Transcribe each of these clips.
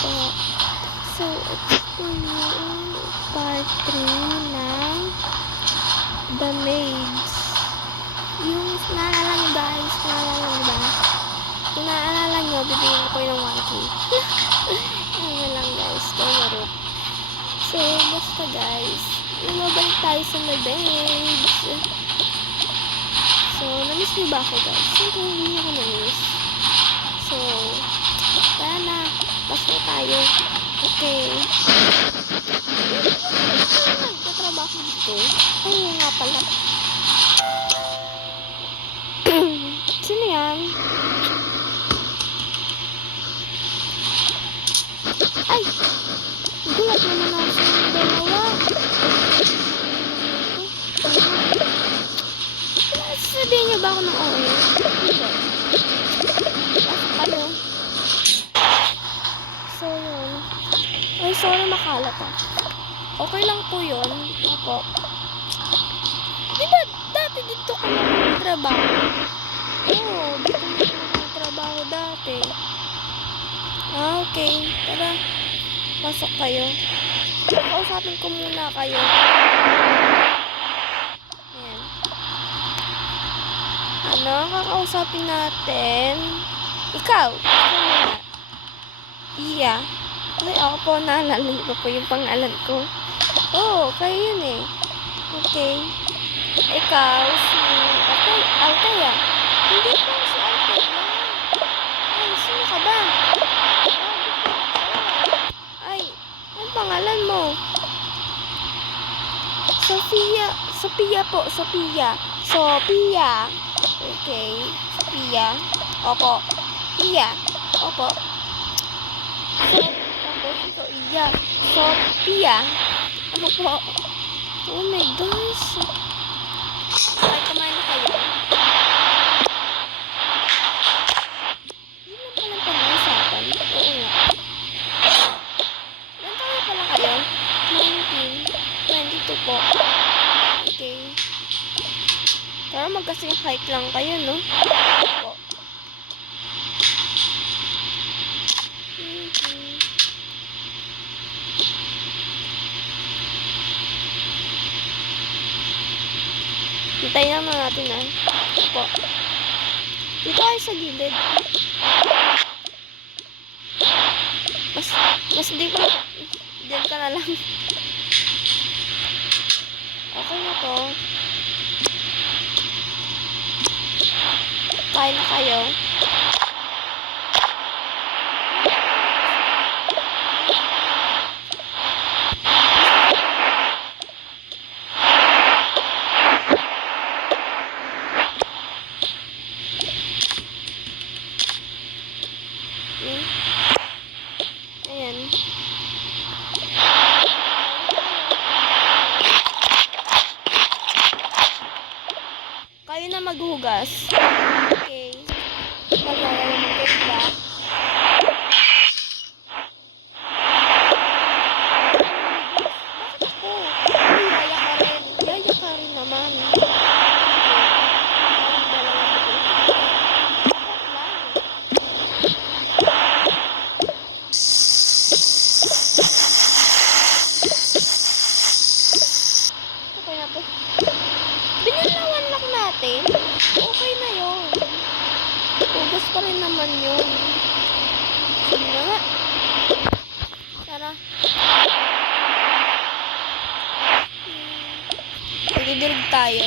po. So, ito po yung part 3 ng The Maids. Yung naalala nyo guys, kung naalala nyo, bibigyan ko yung 1K. Ano lang guys, kaya marot. So, basta guys, lumabalik tayo sa The Maids. So, namiss niyo ba ako guys? Siyempre, hindi ako namiss. So, kaya na, pasok tayo. Okay. Nagtatrabaho dito. Ay, nga pala. Sino yan? Ay! Gulat naman ako sa dalawa. Sabihin niyo ba ako ng OA? Hindi. Pasok kayo. So, yun. Ay, sorry makalat ah. Okay lang po yun. Ako. Diba, dati dito ko lang nagtrabaho? Oo, dito ko lang nagtrabaho dati. Ah, okay. Tara. Pasok kayo. Kausapin ko muna kayo. Ayan. Ano? Kakausapin natin. Ikaw. Ikaw muna. Iya. Ay, ako po, naalala ko po yung pangalan ko. Oo, kayo yun eh. Okay. Ikaw, si Althea. Hindi po si Althea. Ay, sino ka ba? Ay, anong pangalan mo? Sophia po, Sophia. Okay, Sophia. Opo. Iya. Opo. Sophia. Ano po? Oh my gosh. Ay, kumain na kayo. Hindi lang palang pag-uusapan. Oo nga. Ilan tayo pala kayo? 19. 22 po. Okay. Pero magkasing height lang kayo, no? Opo. Hintayin naman natin ah. Opo. Dito kayo sa gilid. Mas di ko. Diyan ka na lang. Okay na to. Kain na kayo. Ayan. Kayo na maghugas. Okay. Maglalala ng ba? Bakit ako? Uy, yaya ka rin. Yaya ka rin naman. Okay na to. Binilawan lang natin. Okay na yun. Hugas pa rin naman yun. Sige na nga. Tara. Nagdidirig tayo.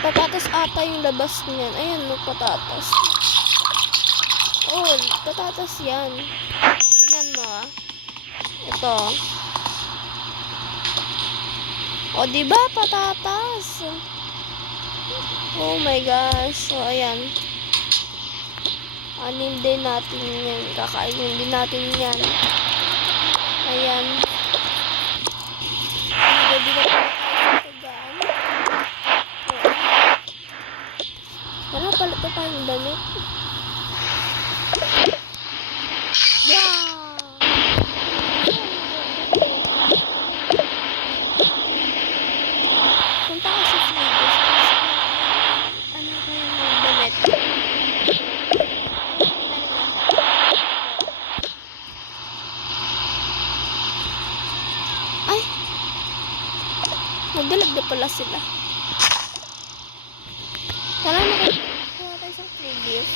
Patatas ata yung labas niyan. Ayan, no, patatas. Oh, patatas yan. Tingnan mo ah. Ito. O, diba? Patatas. Oh my gosh. So, ayan. Anin din natin yan. Kakainin din natin yan. Ayan. Hindi na pala tayo dyan. Tara, palit na tayong damit. Yeah! Punta Nagdalag na pala sila. Tara na kayo. Kuha tayo sa free gift.